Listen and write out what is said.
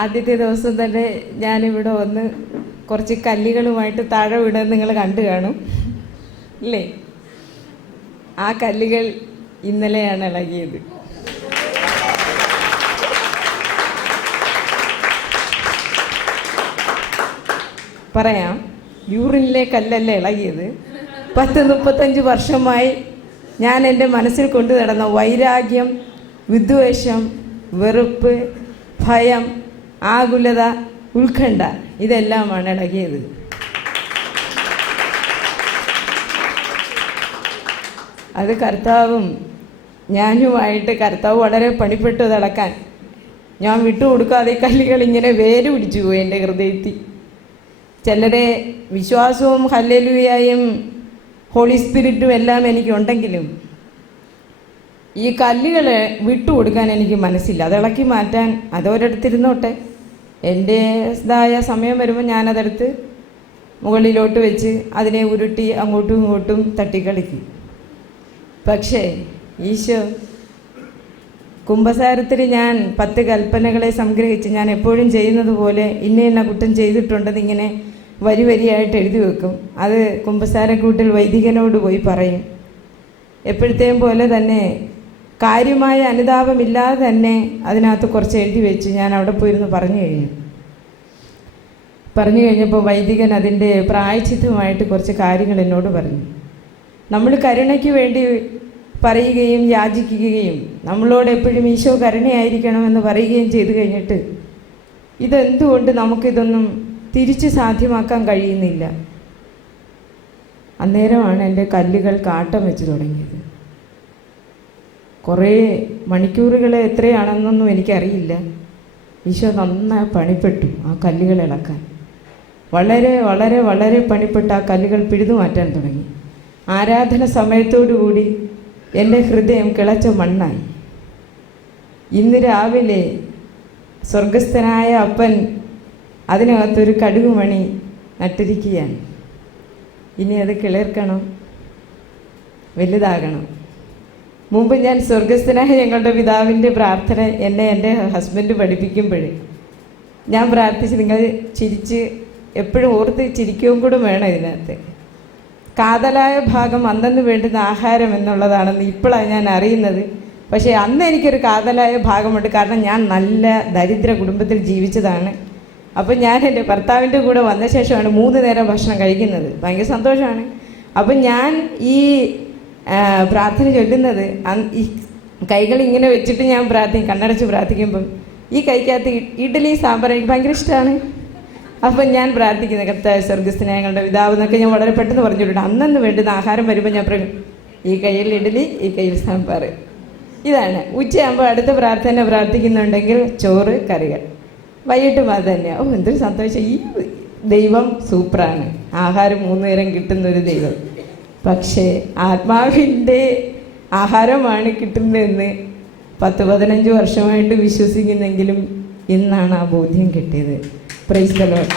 ആദ്യത്തെ ദിവസം തന്നെ ഞാനിവിടെ വന്ന് കുറച്ച് കല്ലുകളുമായിട്ട് താഴെ വിടുന്നത് നിങ്ങൾ കണ്ടു കാണും അല്ലേ? ആ കല്ലുകൾ ഇന്നലെയാണ് ഇളകിയത്. പറയാം, യൂറിനിലെ കല്ലല്ല ഇളകിയത്. 30-35 വർഷമായി ഞാൻ എൻ്റെ മനസ്സിൽ കൊണ്ടു നടന്ന വൈരാഗ്യം, വിദ്വേഷം, വെറുപ്പ്, ഭയം, ആകുലത, ഉത്കണ്ഠ, ഇതെല്ലാമാണ് ഇളകിയത്. അത് കർത്താവും ഞാനുമായിട്ട് കർത്താവ് വളരെ പണിപ്പെട്ടു തളക്കാൻ. ഞാൻ വിട്ടുകൊടുക്കാതെ കല്ലുകൾ ഇങ്ങനെ വേര് പിടിച്ചു പോയി എൻ്റെ ഹൃദയത്തിൽ. ചിലരെ വിശ്വാസവും ഹല്ലേലൂയയും ഹോളി സ്പിരിറ്റും എല്ലാം എനിക്കുണ്ടെങ്കിലും ഈ കല്ലുകൾ വിട്ടുകൊടുക്കാൻ എനിക്ക് മനസ്സില്ല. അത് ഇളക്കി മാറ്റാൻ അതോരടുത്തിരുന്നോട്ടെ. എൻ്റേതായ സമയം വരുമ്പോൾ ഞാനതെടുത്ത് മുകളിലോട്ട് വെച്ച് അതിനെ ഉരുട്ടി അങ്ങോട്ടും ഇങ്ങോട്ടും തട്ടിക്കളിക്കും. പക്ഷേ ഈശോ കുമ്പസാരത്തിൽ ഞാൻ 10 കൽപ്പനകളെ സംഗ്രഹിച്ച് ഞാൻ എപ്പോഴും ചെയ്യുന്നത് പോലെ ഇന്ന കുറ്റം ചെയ്തിട്ടുണ്ടെന്ന് ഇങ്ങനെ വരിയായിട്ട് എഴുതി വെക്കും. അത് കുമ്പസാരക്കൂട്ടിൽ വൈദികനോട് പോയി പറയും. എപ്പോഴത്തെയും പോലെ തന്നെ കാര്യമായ അനുതാപമില്ലാതെ തന്നെ അതിനകത്ത് കുറച്ച് എഴുതി വെച്ച് ഞാൻ അവിടെ പോയിരുന്ന് പറഞ്ഞു കഴിഞ്ഞപ്പോൾ വൈദികൻ അതിൻ്റെ പ്രായശ്ചിത്തമായിട്ട് കുറച്ച് കാര്യങ്ങൾ എന്നോട് പറഞ്ഞു. നമ്മൾ കരുണയ്ക്ക് വേണ്ടി പറയുകയും യാചിക്കുകയും നമ്മളോട് എപ്പോഴും ഈശോ കരുണയായിരിക്കണമെന്ന് പറയുകയും ചെയ്തു കഴിഞ്ഞിട്ട് ഇതെന്തുകൊണ്ട് നമുക്കിതൊന്നും തിരിച്ച് സാധ്യമാക്കാൻ കഴിയുന്നില്ല? അന്നേരമാണ് എൻ്റെ കല്ലുകൾ കാട്ടം വെച്ച് തുടങ്ങിയത്. കുറേ മണിക്കൂറുകൾ എത്രയാണെന്നൊന്നും എനിക്കറിയില്ല. ഈശോ നന്നായി പണിപ്പെട്ടു ആ കല്ലുകൾ ഇളക്കാൻ. വളരെ വളരെ വളരെ പണിപ്പെട്ട് ആ കല്ലുകൾ പിഴുതു മാറ്റാൻ തുടങ്ങി. ആരാധന സമയത്തോടുകൂടി എൻ്റെ ഹൃദയം കിളച്ച മണ്ണായി. ഇന്ന് രാവിലെ സ്വർഗസ്ഥനായ അപ്പൻ അതിനകത്തൊരു കടുകുമണി നട്ടിരിക്കുകയാണ്. ഇനി അത് കിളിർക്കണം, വലുതാകണം. മുമ്പ് ഞാൻ സ്വർഗസ്ഥനായ ഞങ്ങളുടെ പിതാവിൻ്റെ പ്രാർത്ഥന എന്നെ എൻ്റെ ഹസ്ബൻഡ് പഠിപ്പിക്കുമ്പോൾ ഞാൻ പ്രാർത്ഥിച്ച് നിങ്ങൾ ചിരിച്ച് എപ്പോഴും ഓർത്ത് ചിരിക്കുകയും കൂടെ വേണം. ഇതിനകത്ത് കാതലായ ഭാഗം അന്നു വേണ്ടുന്ന ആഹാരം എന്നുള്ളതാണെന്ന് ഇപ്പോഴാണ് ഞാൻ അറിയുന്നത്. പക്ഷേ അന്ന് എനിക്കൊരു കാതലായ ഭാഗമുണ്ട്. കാരണം ഞാൻ നല്ല ദരിദ്ര കുടുംബത്തിൽ ജീവിച്ചതാണ്. അപ്പം ഞാൻ എൻ്റെ ഭർത്താവിൻ്റെ കൂടെ വന്ന ശേഷമാണ് 3 നേരം ഭക്ഷണം കഴിക്കുന്നത്. ഭയങ്കര സന്തോഷമാണ്. അപ്പം ഞാൻ ഈ പ്രാർത്ഥന ചൊല്ലുന്നത് ഈ കൈകൾ ഇങ്ങനെ വെച്ചിട്ട് ഞാൻ കണ്ണടച്ച് പ്രാർത്ഥിക്കുമ്പം ഈ കൈക്കകത്ത് ഇഡ്ഡലി സാമ്പാർ എനിക്ക് ഭയങ്കര ഇഷ്ടമാണ്. അപ്പം ഞാൻ പ്രാർത്ഥിക്കുന്നത് കർത്താവേ സ്വർഗസ്ഥനായ ഞങ്ങളുടെ പിതാവ് എന്നൊക്കെ ഞാൻ വളരെ പെട്ടെന്ന് പറഞ്ഞിട്ടുണ്ട്. അന്നു വേണ്ടുന്ന ആഹാരം വരുമ്പോൾ ഞാൻ പറയും ഈ കയ്യിൽ ഇഡ്ഡലി, ഈ കയ്യിൽ സാമ്പാർ. ഇതാണ്. ഉച്ചയാകുമ്പോൾ അടുത്ത പ്രാർത്ഥന പ്രാർത്ഥിക്കുന്നുണ്ടെങ്കിൽ ചോറ്, കറികൾ. വൈകിട്ടും അത് തന്നെയാണ്. എന്തൊരു സന്തോഷം! ഈ ദൈവം സൂപ്പറാണ്. ആഹാരം 3 നേരം കിട്ടുന്നൊരു ദൈവം. പക്ഷേ ആത്മാവിൻ്റെ ആഹാരമാണ് കിട്ടുന്നതെന്ന് 10-15 വർഷമായിട്ട് വിശ്വസിക്കുന്നെങ്കിലും ഇന്നാണ് ആ ബോധ്യം കിട്ടിയത്. Praise the Lord.